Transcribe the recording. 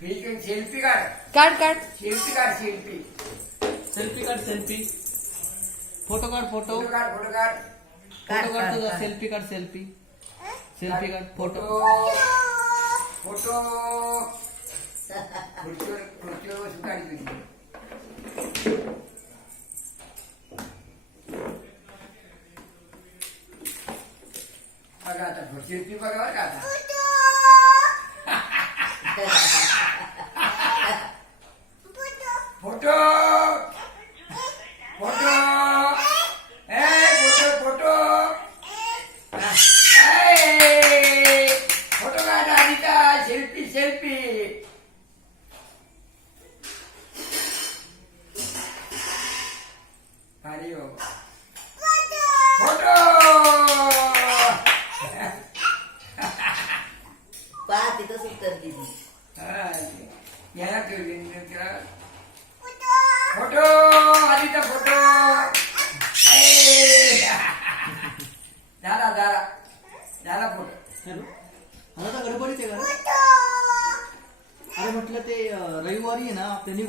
Selfie काढ काढ काढ सेल्फी काढ सेल्फी सेल्फी काढ सेल्फी फोटो काढ फोटो फोटो काढ फोटो काढ फोटो काढ तुझा सेल्फी काढ सेल्फी सेल्फी काढ फोटो फोटो खुर्चीवर बसून काढ तुझी बघा आता सेल्फी बघा बरं का आता photo photo photo photo photo काढ आदिता सेल्फी सेल्फी अरे बाबा फोटो पहा तिथंच उत्तर दिली याला ठेवली फोटो आदिता फोटो झाला झाला झाला फोटो आता गडबडीत आहे का? अरे म्हटलं ते रविवारी आहे ना त्यांनी